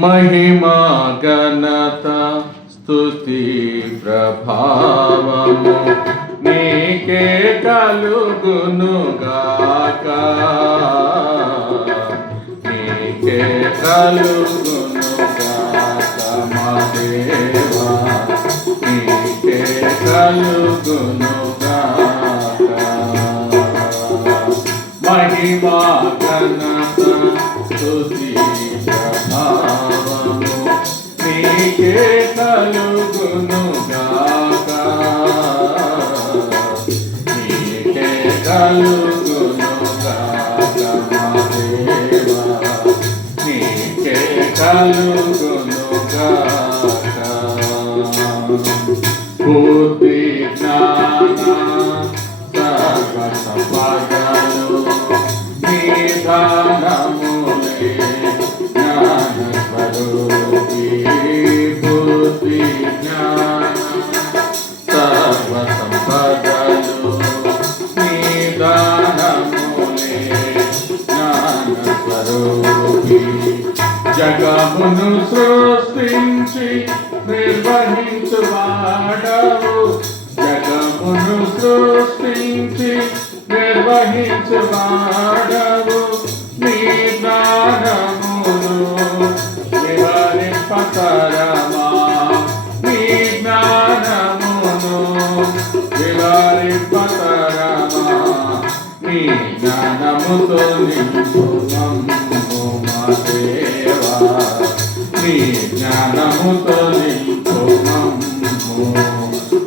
మహిమా ఘనత స్తుతి ప్రభావము నీకే కలుగునుగాక, నీకే కలుగునుగాక మా దేవా, నీకే కలుగునుగాక. మహిమా ఘనత స్తుతి ప్రభావము నీకే కలుగునుగాక, నీకే కలుగునుగాక మా దేవా, నీకే కలుగునుగాక. బుద్ధి జ్ఞాన సర్వ సంపదలు నిదానములే జ్ఞాన స్వరూపి. బుద్ధి జ్ఞాన సర్వ సంపదలు నిదానములే జ్ఞాన స్వరూపి. జగమును సృష్టించి నిర్వహించువాడవు, జగమును సృష్టించి నిర్వహించువాడవు. నీ జ్ఞానమును వివరింపతరమా, నీ జ్ఞానమును వివరింపతరమా. నీ జ్ఞానముతో నింపు మమ్ము మా దేవా, నీ జ్ఞానముతో నింపు మమ్ము.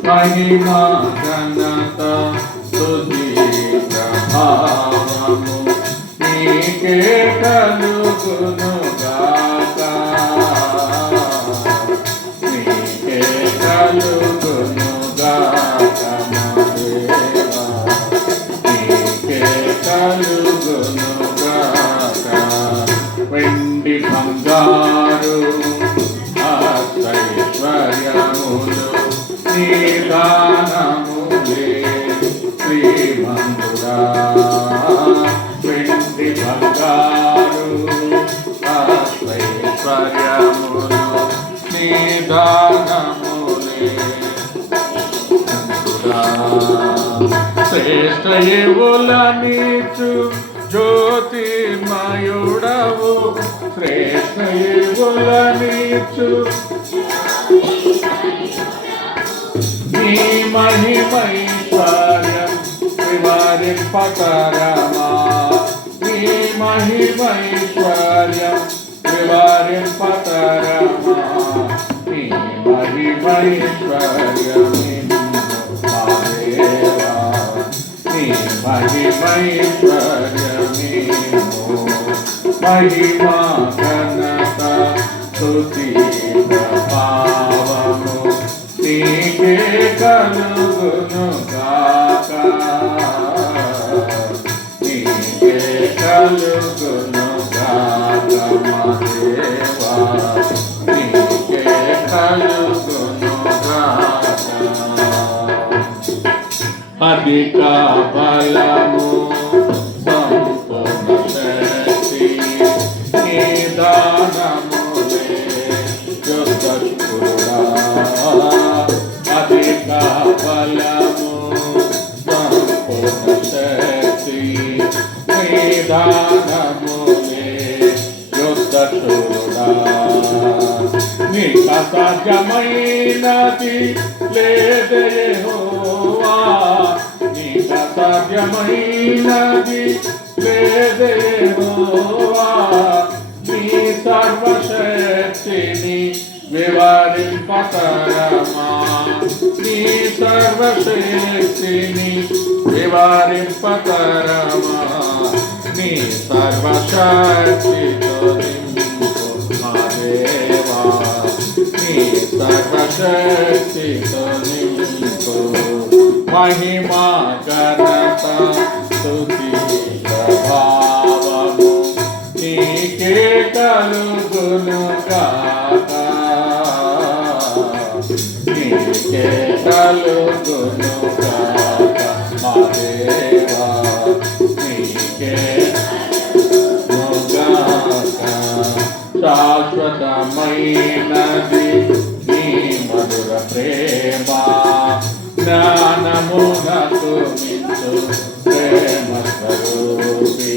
మహిమా ఘనత స్తుతి ప్రభావము నీకే కలుగునుగాక, నీకే కలుగునుగాక మా దేవా, నీకే కలుగునుగాక. వెండి బంగారు ఐశ్వర్యములు నిదానములే శ్రీమంతుడా. వెండి బంగారు ఐశ్వర్యములు నిదానములే శ్రేష్ఠ ఏవుల నీచు జ్యోతిర్మయుడవు, శ్రేష్ఠ ఏవుల నీచు నీ మహిమైశ్వర్యం వివరింపతరమా, నీ మహిమైశ్వర్యం వివరింపతరమా. నీ మహిమైశ్వర్యం మా దేవా, నీ మహిమైశ్వర్యమేమో. మహిమా ఘనత స్తుతి ప్రభావము నీకే కలుగునుగాక, నీకే కలుగునుగాక మా దేవా, నీకే కలుగునుగాక. అధిక బలము సంపూర్ణ శక్తి నిదానములే యుద్ధశూరుడా. అధిక బలము సంపూర్ణ శక్తి నిదానములే యుద్ధశూరుడా. నీకు అసాధ్యమైనది లేదే యెహోవా, నీకు అసాధ్యమైనది లేదే యెహోవా. నీ సర్వశక్తిని వివరింపతరమా, నీ సర్వశక్తిని వివరింపతరమా. నీ సర్వశక్తితో నింపు మా దేవా, నీ సర్వశక్తితో నింపు. మహిమా ఘనత స్తుతి ప్రభావము నీకే కలుగునుగాక, నీకే కలుగునుగాక మా దేవా, నీకే శాశ్వత శాశ్వతమైనది నీ మధుర ప్రేమ జ్ఞానమునకు మించు ప్రేమ స్వరూపి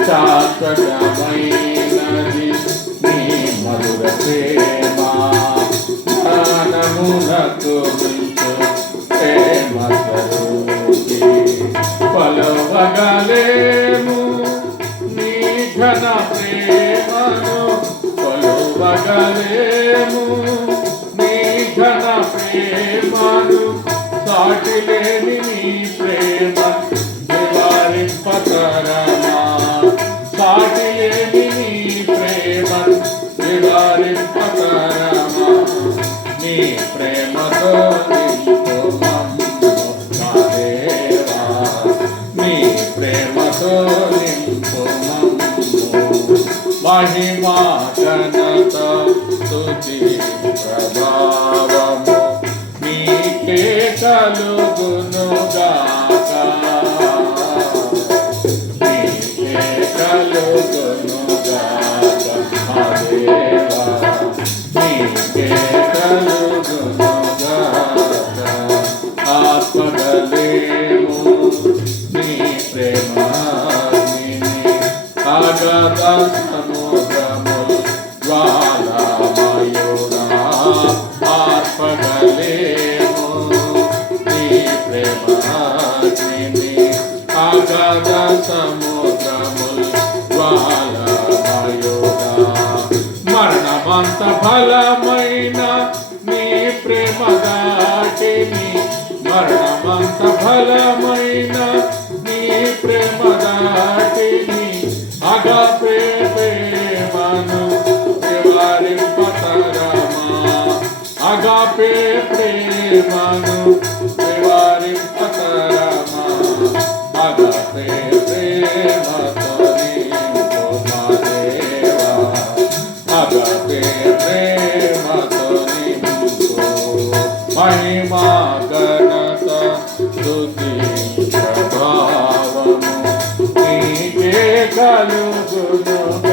శాశ్వతమైనది నీ మధుర ప్రేమ జ్ఞానమునకు మించు ప్రేమ స్వరూపి కొలవగలేము నీ ఘన ప్రేమను కొలవగలేము నీ ఘన ప్రేమను సాటి లేని నీ ప్రేమ నివారింపతరమా సాటి లేని నీ ప్రేమ నివారింపతరమా నీ ప్రేమతో నింపు మమ్ము నా దేవా నీ ప్రేమతో నింపు మమ్ము మహిమా ఘనత స్తుతి ప్రభావము నీకే కలుగునుగాక నీకే కలుగునుగాక మా దేవా నీకే కలుగునుగాక ఆత్మగలేము నీ ప్రేమాగ్నిని అగాధ సముద్రములు జ్వాలామయుడా ఆర్పగలేము నీ ప్రేమాగ్నిని అగాధ సముద్రములు జ్వాలామయుడా మరణమంత బలమైన నీ ప్రేమ దాటిని మరణమంత బలమైన నీ ప్రేమ దాటిని అగాపే ప్రేమను నివారింపతరమా అగాపే ప్రేమను నివారింపతరమా అగాపే ప్రేమతో నింపు మా దేవా అగాపే ప్రేమతో నింపు మహిమా ఘనత స్తుతి ప్రభావము నీకే కలుగునుగాక